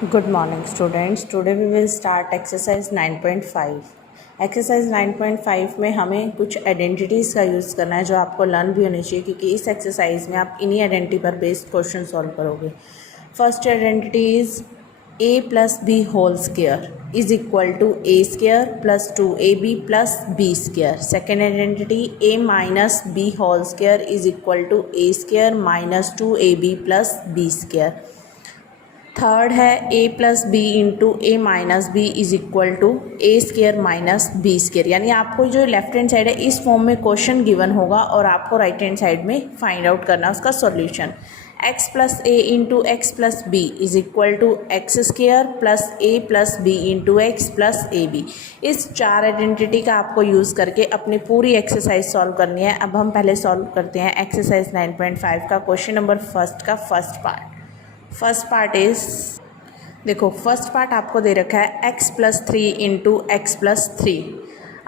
Good morning students. Today we will start exercise 9.5. Exercise 9.5 में हमें कुछ आइडेंटिटीज़ का यूज़ करना है जो आपको लर्न भी होनी चाहिए, क्योंकि इस एक्सरसाइज में आप इन्हीं आइडेंटिटी पर बेस्ड क्वेश्चन सॉल्व करोगे। First identity is a plus B whole square is equal to A square plus 2ab plus B square. Second identity a minus B whole square is equal to A square minus 2ab plus B square. Third है a plus B into A minus B is equal to A square minus B square. यानी आपको जो left hand side है इस form में question given होगा और आपको राइट हैंड साइड में फाइंड आउट करना है उसका solution. x plus A into X plus B is equal to X square plus A plus B into X plus A B. इस चार आइडेंटिटी का आपको यूज़ करके अपनी पूरी एक्सरसाइज सॉल्व करनी है। अब हम पहले सॉल्व करते हैं एक्सरसाइज 9.5 का क्वेश्चन नंबर फर्स्ट का first part. First part is, देखो फर्स्ट पार्ट आपको दे रखा है x plus 3 into X plus 3।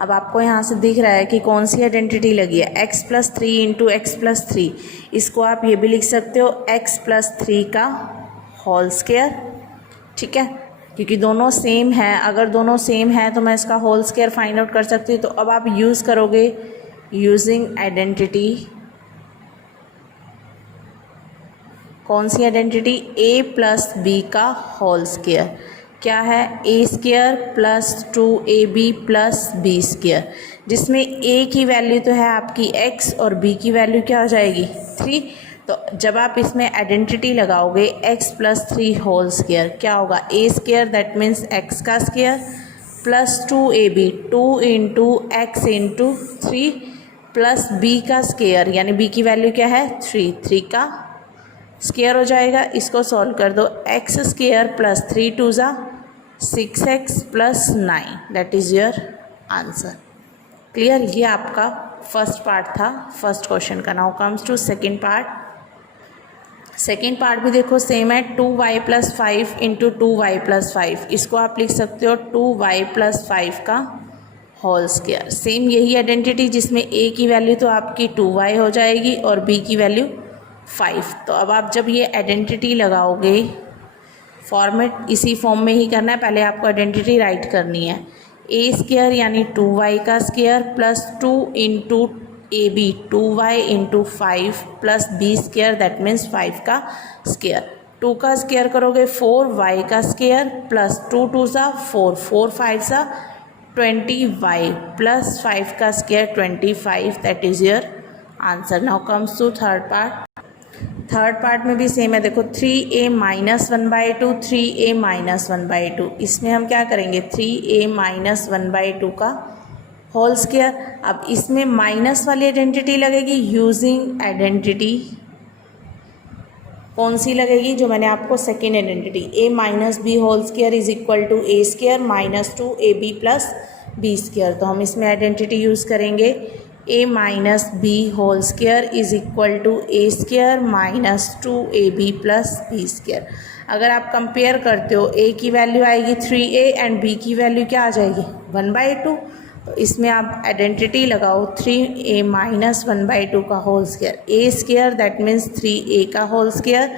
अब आपको यहाँ से दिख रहा है कि कौन सी आइडेंटिटी लगी है, x plus 3 into X plus 3। इसको आप ये भी लिख सकते हो x प्लस 3 का होल स्क्वायर, ठीक है, क्योंकि दोनों सेम है। अगर दोनों सेम है तो मैं इसका होल स्क्वायर फाइंड आउट कर सकती हूँ। तो अब आप यूज़ करोगे यूजिंग आइडेंटिटी, कौन सी आइडेंटिटी, a प्लस बी का होल स्क्वायर। क्या है, a square plus 2ab plus B square, जिसमें a की वैल्यू तो है आपकी x और b की वैल्यू क्या हो जाएगी 3। तो जब आप इसमें आइडेंटिटी लगाओगे x प्लस 3 होल स्क्वायर क्या होगा, a square that means x का square plus 2ab 2 into x into 3 plus b का स्क्वायर, यानी b की वैल्यू क्या है 3 का स्क्वायर हो जाएगा। इसको सॉल्व कर दो, एक्स स्क्वायर प्लस 3 2 ज़ा 6x plus 9 that is your answer. Clear, ये आपका फर्स्ट पार्ट था फर्स्ट क्वेश्चन का। Now comes to second part. Second part भी देखो सेम है, 2y plus 5 into 2y plus 5। इसको आप लिख सकते हो 2y प्लस 5 का होल स्क्वायर। सेम यही आइडेंटिटी जिसमें a की वैल्यू तो आपकी 2y हो जाएगी और b की वैल्यू 5। तो अब आप जब ये आइडेंटिटी लगाओगे, फॉर्मेट इसी फॉर्म में ही करना है, पहले आपको आइडेंटिटी राइट करनी है। a स्क्वायर यानी 2y का square plus 2 into a b 2y into 5 plus B square that means 5 का स्क्वायर। 2 का स्क्वायर करोगे 4y का स्क्वायर प्लस 2 2 ज़ा 4 4 5 ज़ा 20y प्लस 5 का square 25 that is your answer. Now comes to third part. Third part में भी same है, देखो 3a माइनस 1/2 3a माइनस 1/2। इसमें हम क्या करेंगे 3a माइनस 1/2 का होल स्क्वायर। अब इसमें माइनस वाली आइडेंटिटी लगेगी यूजिंग आइडेंटिटी, कौन सी लगेगी, जो मैंने आपको second identity, a minus B whole square is equal to A square minus 2ab plus B square. तो हम इसमें आइडेंटिटी यूज़ करेंगे a minus B whole square is equal to A square minus 2ab plus B square. अगर आप compare करते हो a की value आएगी 3a एंड b की वैल्यू क्या आ जाएगी 1/2। तो इसमें आप आइडेंटिटी लगाओ 3a माइनस 1/2 का whole square, a square that means 3a का whole square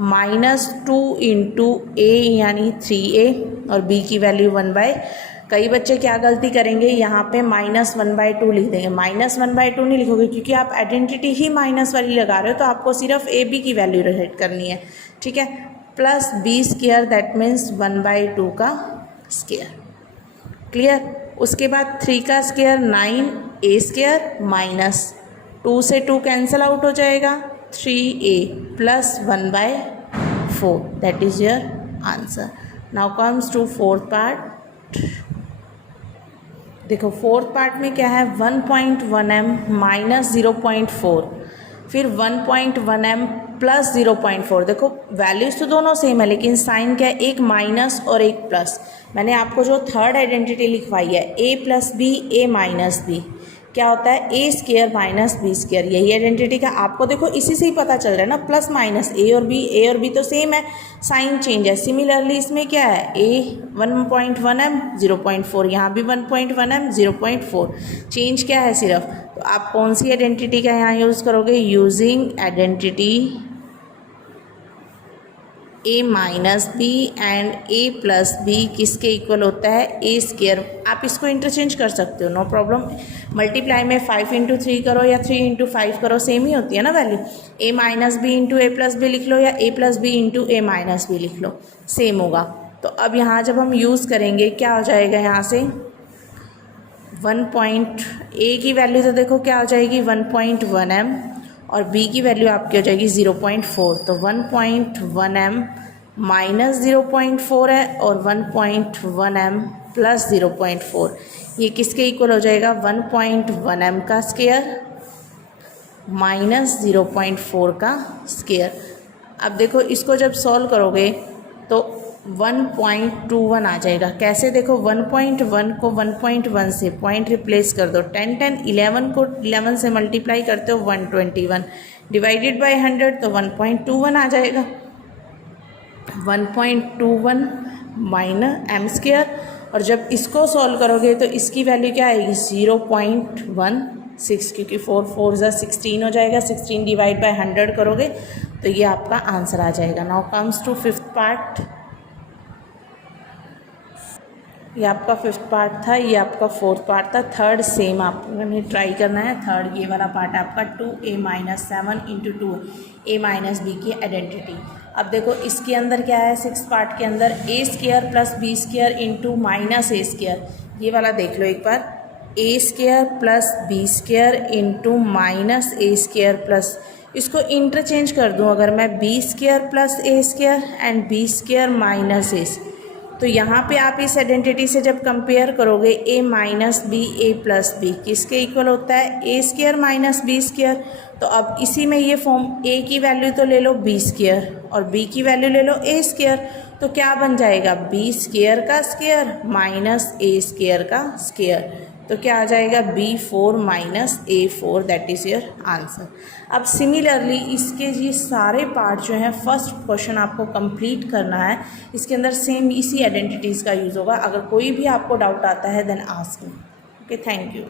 minus 2 into a यानी 3a और b की वैल्यू 1/। कई बच्चे क्या गलती करेंगे, यहाँ पे माइनस 1/2 लिख देंगे। माइनस 1/2 नहीं लिखोगे क्योंकि आप आइडेंटिटी ही माइनस वाली लगा रहे हो, तो आपको सिर्फ ए बी की वैल्यू राइट करनी है, ठीक है, plus B square that means 1/2 का स्क्वायर। क्लियर, उसके बाद 3 का स्क्वायर 9 a स्क्वायर माइनस 2 से 2 कैंसिल आउट हो जाएगा 3a plus 1/4 that is your answer. Now comes to fourth part. देखो फोर्थ पार्ट में क्या है 1.1m माइनस 0.4, फिर 1.1m प्लस 0.4। देखो वैल्यूज़ तो दोनों सेम है लेकिन साइन क्या है, एक माइनस और एक प्लस। मैंने आपको जो थर्ड आइडेंटिटी लिखवाई है a plus b a minus b क्या होता है a square minus B square. यही आइडेंटिटी का आपको देखो इसी से ही पता चल रहा है ना, प्लस माइनस a और b तो सेम है, साइन चेंज है। सिमिलरली इसमें क्या है a 1.1m 0.4, यहाँ भी 1.1m 0.4, चेंज क्या है सिर्फ। तो आप कौन सी आइडेंटिटी का यहाँ यूज़ करोगे using identity a minus b and a plus b किसके इक्वल होता है, ए स्क्वायर। आप इसको इंटरचेंज कर सकते हो, नो प्रॉब्लम। मल्टीप्लाई में 5 इंटू 3 करो या 3 इंटू 5 करो, सेम ही होती है ना वैल्यू। ए माइनस बी इंटू ए प्लस बी लिख लो या ए plus B into A minus B लिख लो, सेम होगा। तो अब यहाँ जब हम यूज़ करेंगे क्या हो जाएगा, यहाँ से 1 ए की वैल्यू तो देखो क्या हो जाएगी 1.1 m और बी की वैल्यू आपकी हो जाएगी 0.4। तो 1.1 m माइनस 0.4 है और 1.1 m प्लस 0.4, ये किसके इक्वल हो जाएगा 1.1 m का स्क्वायर माइनस 0.4 का स्क्वायर। अब देखो इसको जब सॉल्व करोगे तो 1.21 आ जाएगा। कैसे, देखो 1.1 को 1.1 से पॉइंट रिप्लेस कर दो, 10 10 11 को 11 से मल्टीप्लाई करते हो 121 डिवाइडेड बाय 100 तो 1.21 आ जाएगा। 1.21 माइनस एम स्क्वायर, और जब इसको सॉल्व करोगे तो इसकी वैल्यू क्या आएगी 0.16, क्योंकि 4 4 16 हो जाएगा। 16 डिवाइड बाय 100 करोगे तो ये आपका आंसर आ जाएगा। Now comes to fifth part. ये आपका फिफ्थ पार्ट था, ये आपका फोर्थ पार्ट था। थर्ड सेम आपने ट्राई करना है। थर्ड ये वाला पार्ट आपका 2a minus 7 into 2a minus b की आइडेंटिटी। अब देखो इसके अंदर क्या है, सिक्स पार्ट के अंदर A square plus B square into minus A square. ये वाला देख लो एक बार, A square plus B square into minus A square plus, इसको इंटरचेंज कर दूँ अगर मैं, B square plus A square and B square minus A, तो यहाँ पे आप इस आइडेंटिटी से जब कंपेयर करोगे a minus b a plus b किसके इक्वल होता है, a square minus B square. तो अब इसी में ये फॉर्म, a की वैल्यू तो ले लो b स्क्वायर और b की वैल्यू ले लो a स्क्वायर, तो क्या बन जाएगा b स्क्वायर का स्क्वायर माइनस a स्क्वायर का स्क्वायर। तो क्या आ जाएगा b4 minus a4, that is your answer. अब सिमिलरली इसके ये सारे पार्ट जो हैं फर्स्ट क्वेश्चन आपको कंप्लीट करना है, इसके अंदर सेम इसी आइडेंटिटीज़ का यूज़ होगा। अगर कोई भी आपको डाउट आता है then ask me. Okay, thank you.